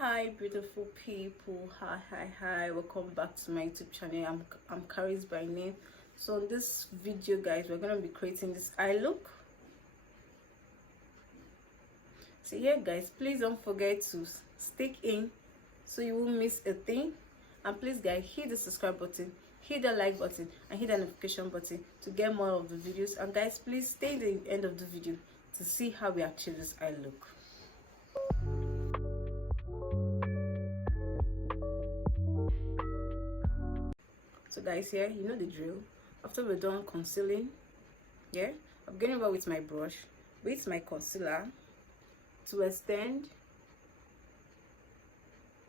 Hi beautiful people, hi, welcome back to my YouTube channel. I'm Karis by name. So in this video guys, we're gonna be creating this eye look. So yeah guys, please don't forget to stick in so you won't miss a thing. And please guys, hit the subscribe button, hit the like button, and hit the notification button to get more of the videos. And guys, please stay to the end of the video to see how we achieve this eye look. So guys, here you know the drill. After we're done concealing, yeah, I'm going over with my brush with my concealer to extend,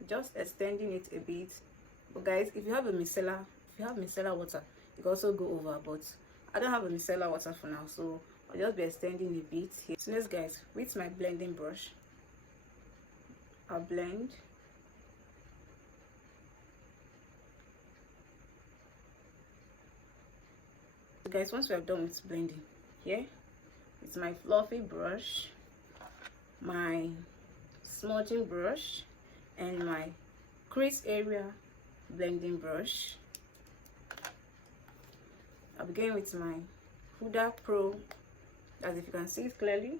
just extending it a bit. But guys, if you have micellar water, you can also go over, but I don't have a micellar water for now, so I'll just be extending a bit here. So next guys, with my blending brush, I'll blend. Guys, once we are done with blending, here it's my fluffy brush, my smudging brush, and my crease area blending brush. I'll begin with my Huda Pro, as if you can see it clearly,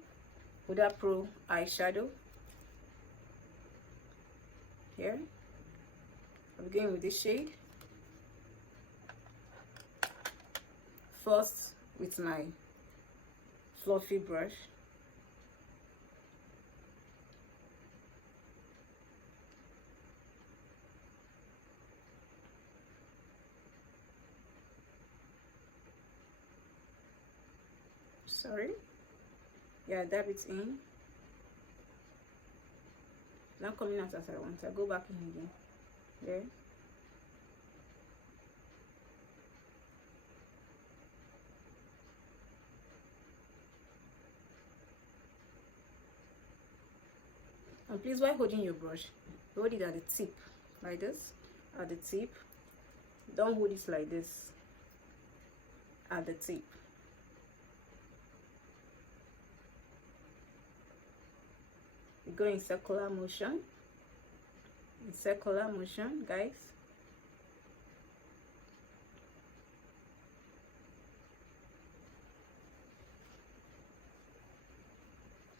Huda Pro eyeshadow. Here I'll begin with this shade. First with my fluffy brush, dab it in, not coming out as I want. I go back in again. There. And please, while holding your brush, hold it at the tip like this, at the tip. Don't hold it like this, at the tip. We go in circular motion, guys.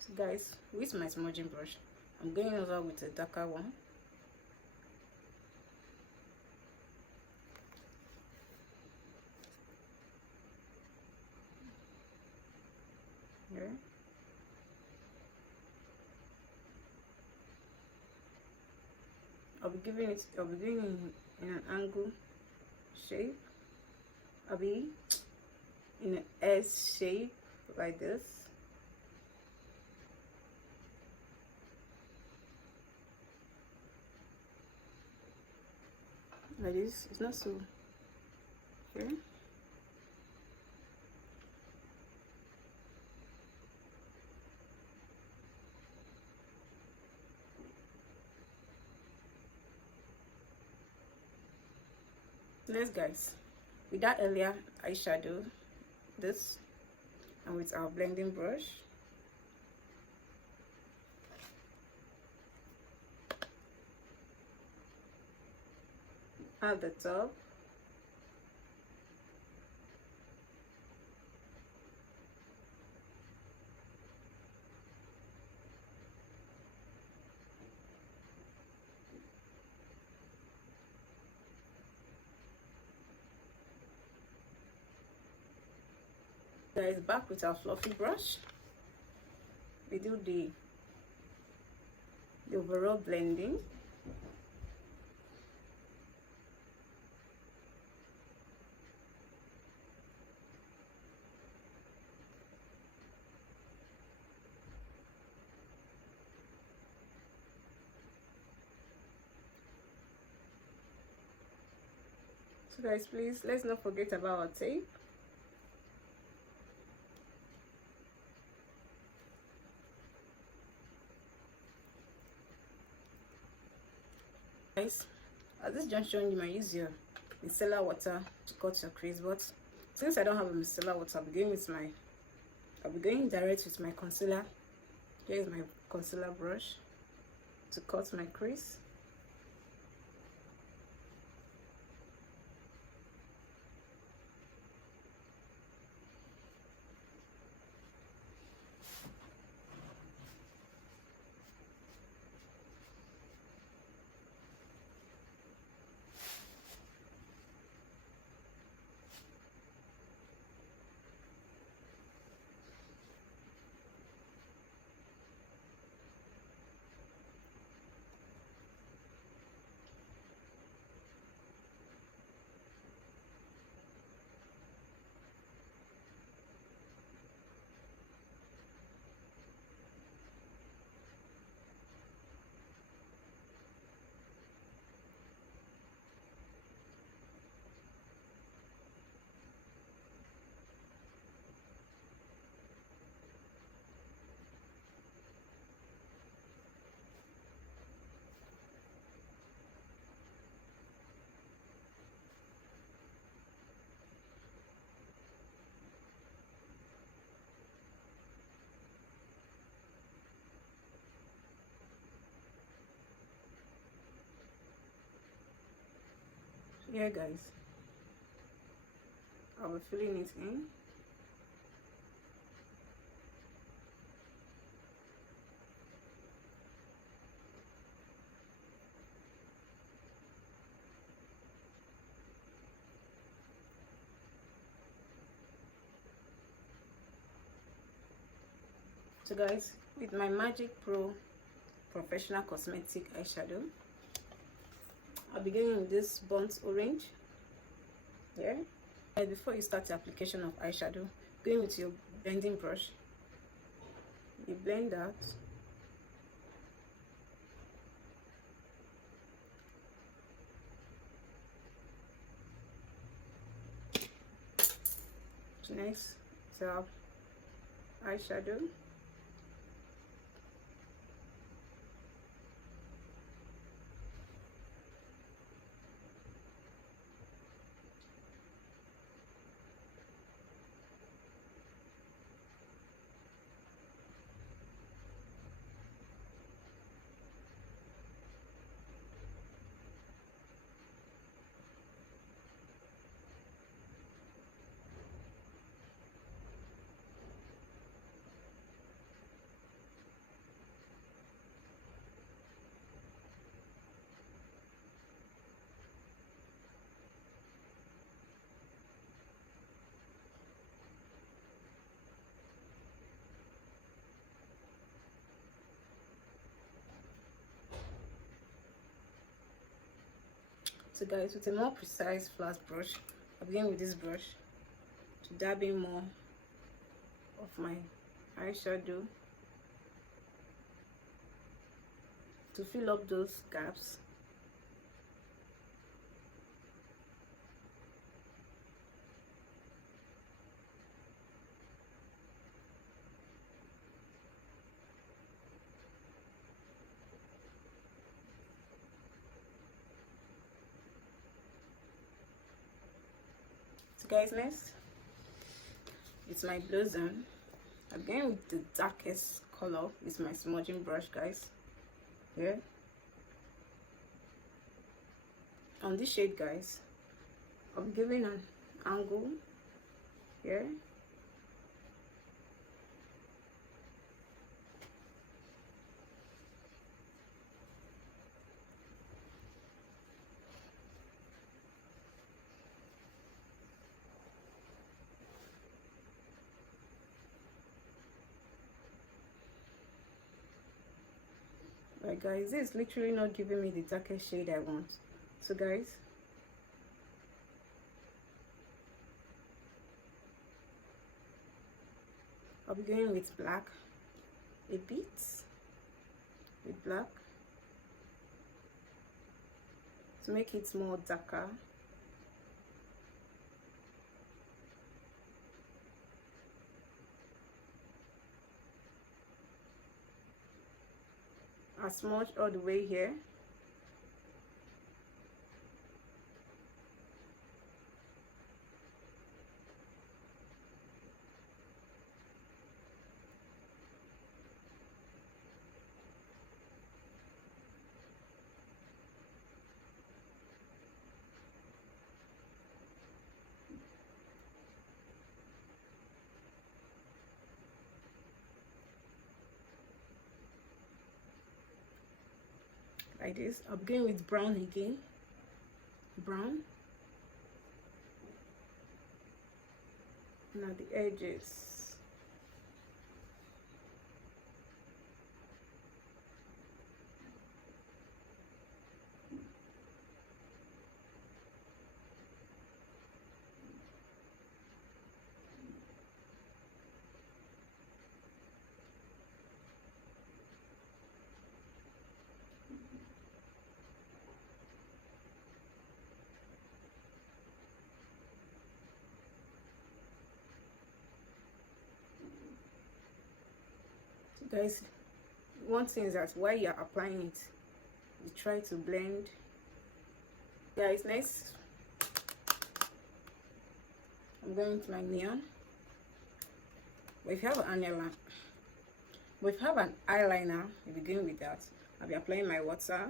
So guys, with my smudging brush, I'm going over with a darker one. Here. I'll be doing it in an angle shape. I'll be in an S shape like this. Like this. It's not so. Okay. Next guys, with that earlier eyeshadow, this, and with our blending brush, at the top, guys, back with our fluffy brush, we do the overall blending. So guys, please let's not forget about our tape. Guys, at this junction you might use your micellar water to cut your crease, but since I don't have a micellar water, I'll be going direct with my concealer. Here is my concealer brush. to cut my crease. Yeah guys, I'll be filling it in. So guys, with my Magic Pro Professional Cosmetic eyeshadow, I'll be going with this burnt orange here. And before you start the application of eyeshadow, going with your blending brush, you blend that. Next, so eyeshadow. So guys, with a more precise flat brush, I'll begin with this brush to dab in more of my eyeshadow to fill up those gaps. So guys, next it's my blue zone. Again with the darkest color is my smudging brush, guys. Here on this shade, guys, I'm giving an angle here. Right guys, this is literally not giving me the darkest shade I want. So guys, I'll be going with black a bit, with black to make it more darker. I smudge all the way here. like this. I'm going with brown again. Brown. Now the edges. Guys, one thing is that while you're applying it, you try to blend. Guys, next I'm going to my neon. But if you have an eyeliner, you begin with that. I'll be applying my water.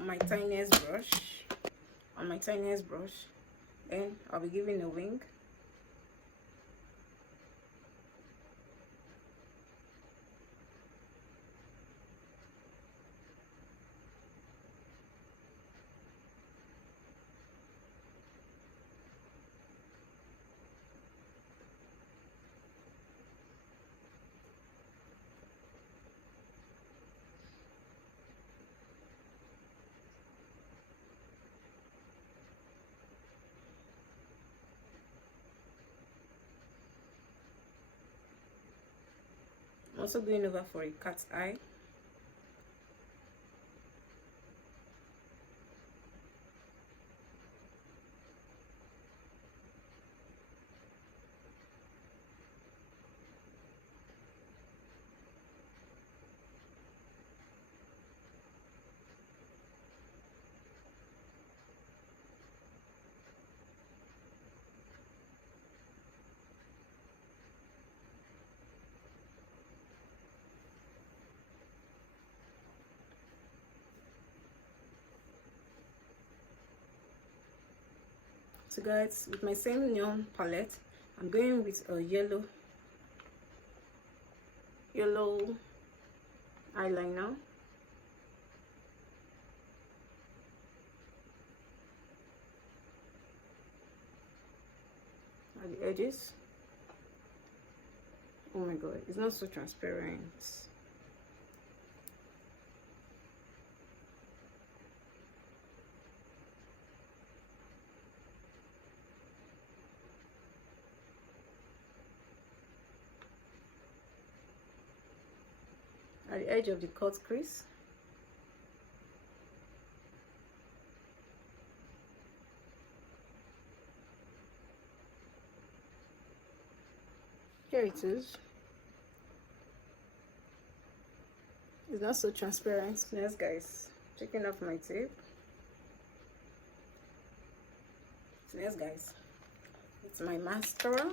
On my tiniest brush. And I'll be giving a wing. I'm also going over for a cat's eye. So guys, with my same neon palette, I'm going with a yellow eyeliner. At the edges. Oh my god, it's not so transparent. At the edge of the cut crease. Here it is. It's not so transparent. Next guys, checking off my tape. Next guys, it's my mascara.